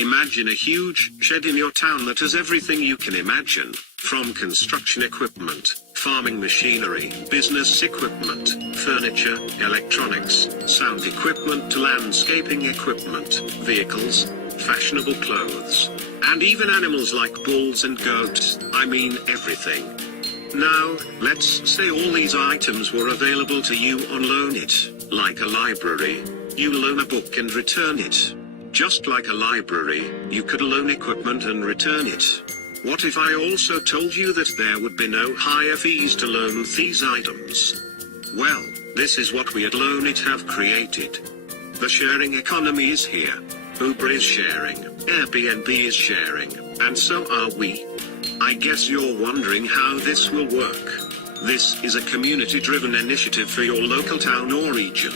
Imagine a huge shed in your town that has everything you can imagine, from construction equipment, farming machinery, business equipment, furniture, electronics, sound equipment to landscaping equipment, vehicles, fashionable clothes, and even animals like bulls and goats, I mean everything. Now, let's say all these items were available to you on Loan It, like a library. You loan a book and return it. Just like a library, you could loan equipment and return it. What if I also told you that there would be no higher fees to loan these items? Well, this is what we at Loan It have created. The sharing economy is here. Uber is sharing, Airbnb is sharing, and so are we. I guess you're wondering how this will work. This is a community-driven initiative for your local town or region.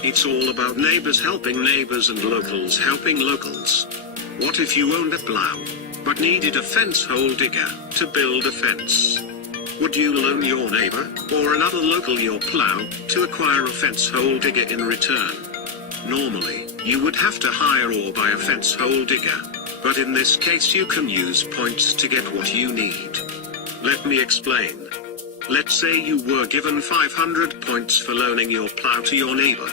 It's all about neighbors helping neighbors and locals helping locals. What if you owned a plow, but needed a fence hole digger to build a fence? Would you loan your neighbor, or another local your plow, to acquire a fence hole digger in return? Normally, you would have to hire or buy a fence hole digger, but in this case you can use points to get what you need. Let me explain. Let's say you were given 500 points for loaning your plow to your neighbor.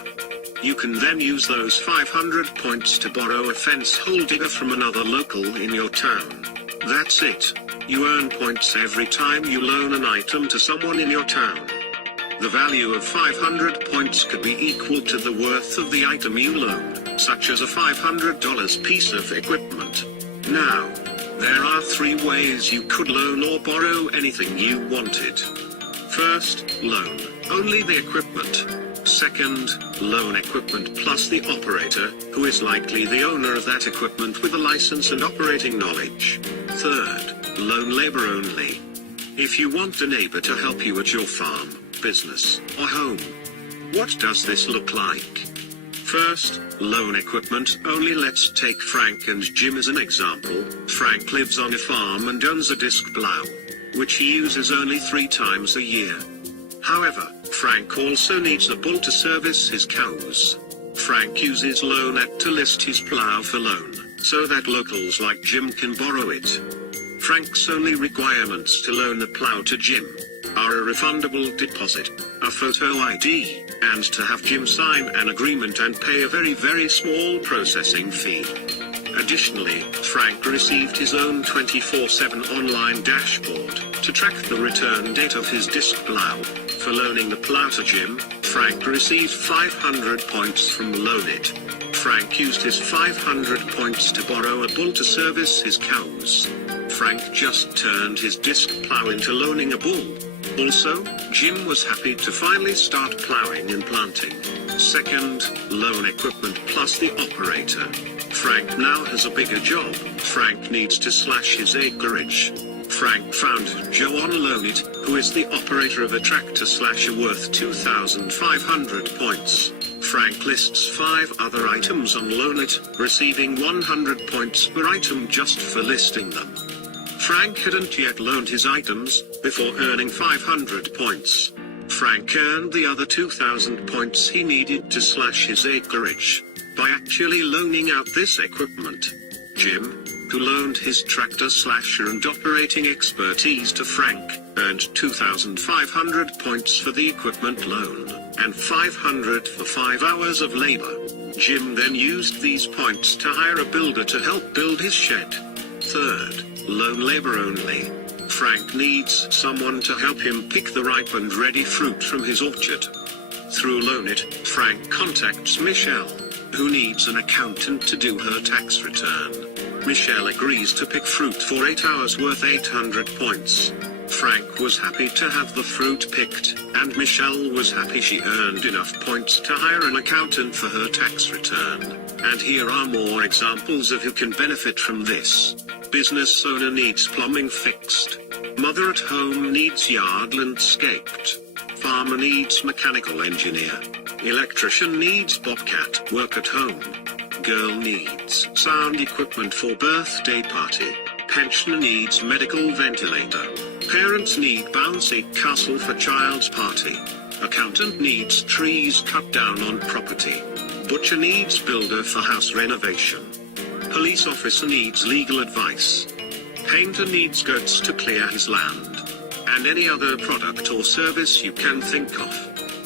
You can then use those 500 points to borrow a fence hole digger from another local in your town. That's it. You earn points every time you loan an item to someone in your town. The value of 500 points could be equal to the worth of the item you loan, such as a $500 piece of equipment. Now, there are 3 ways you could loan or borrow anything you wanted. First, loan only the equipment. Second, loan equipment plus the operator, who is likely the owner of that equipment with a license and operating knowledge. Third, loan labor only. If you want a neighbor to help you at your farm, business, or home. What does this look like? First, loan equipment only. Let's take Frank and Jim as an example. Frank lives on a farm and owns a disc plow, which he uses only 3 times a year. However, Frank also needs a bull to service his cows. Frank uses Loan It to list his plow for loan, so that locals like Jim can borrow it. Frank's only requirements to loan the plow to Jim are a refundable deposit, a photo ID, and to have Jim sign an agreement and pay a very small processing fee. Additionally, Frank received his own 24/7 online dashboard to track the return date of his disc plow. For loaning the plow to Jim, Frank received 500 points from Loan It. Frank used his 500 points to borrow a bull to service his cows. Frank just turned his disc plow into loaning a bull. Also, Jim was happy to finally start plowing and planting. Second, loan equipment plus the operator. Frank now has a bigger job. Frank needs to slash his acreage. Frank found Joe on Loan It, who is the operator of a tractor slasher worth 2,500 points. Frank lists 5 other items on Loan It, receiving 100 points per item just for listing them. Frank hadn't yet loaned his items, before earning 500 points. Frank earned the other 2,000 points he needed to slash his acreage by actually loaning out this equipment. Jim, who loaned his tractor slasher and operating expertise to Frank, earned 2,500 points for the equipment loan, and 500 for 5 hours of labor. Jim then used these points to hire a builder to help build his shed. Third, loan labor only. Frank needs someone to help him pick the ripe and ready fruit from his orchard. Through Loan It, Frank contacts Michelle, who needs an accountant to do her tax return. Michelle agrees to pick fruit for 8 hours worth 800 points. Frank was happy to have the fruit picked, and Michelle was happy she earned enough points to hire an accountant for her tax return. And here are more examples of who can benefit from this. Business owner needs plumbing fixed. Mother at home needs yard landscaped. Farmer needs mechanical engineer. Electrician needs bobcat work at home. Girl needs sound equipment for birthday party. Pensioner needs medical ventilator. Parents need bouncy castle for child's party. Accountant needs trees cut down on property. Butcher needs builder for house renovation. Police officer needs legal advice. Painter needs goats to clear his land. And any other product or service you can think of.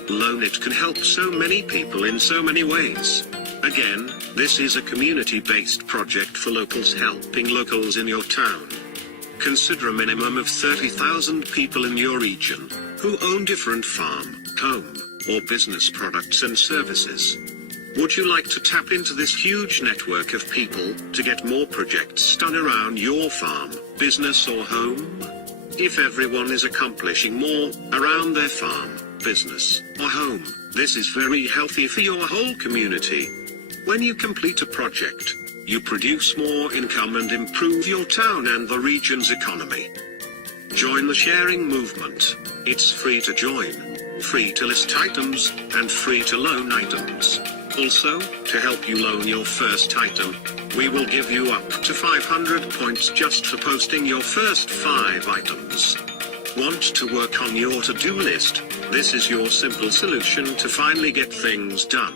Loanit can help so many people in so many ways. Again, this is a community-based project for locals helping locals in your town. Consider a minimum of 30,000 people in your region, who own different farm, home, or business products and services. Would you like to tap into this huge network of people to get more projects done around your farm, business or home? If everyone is accomplishing more around their farm, business, or home, this is very healthy for your whole community. When you complete a project, you produce more income and improve your town and the region's economy. Join the sharing movement. It's free to join, free to list items, and free to loan items. Also, to help you loan your first item, we will give you up to 500 points just for posting your first 5 items. Want to work on your to-do list? This is your simple solution to finally get things done.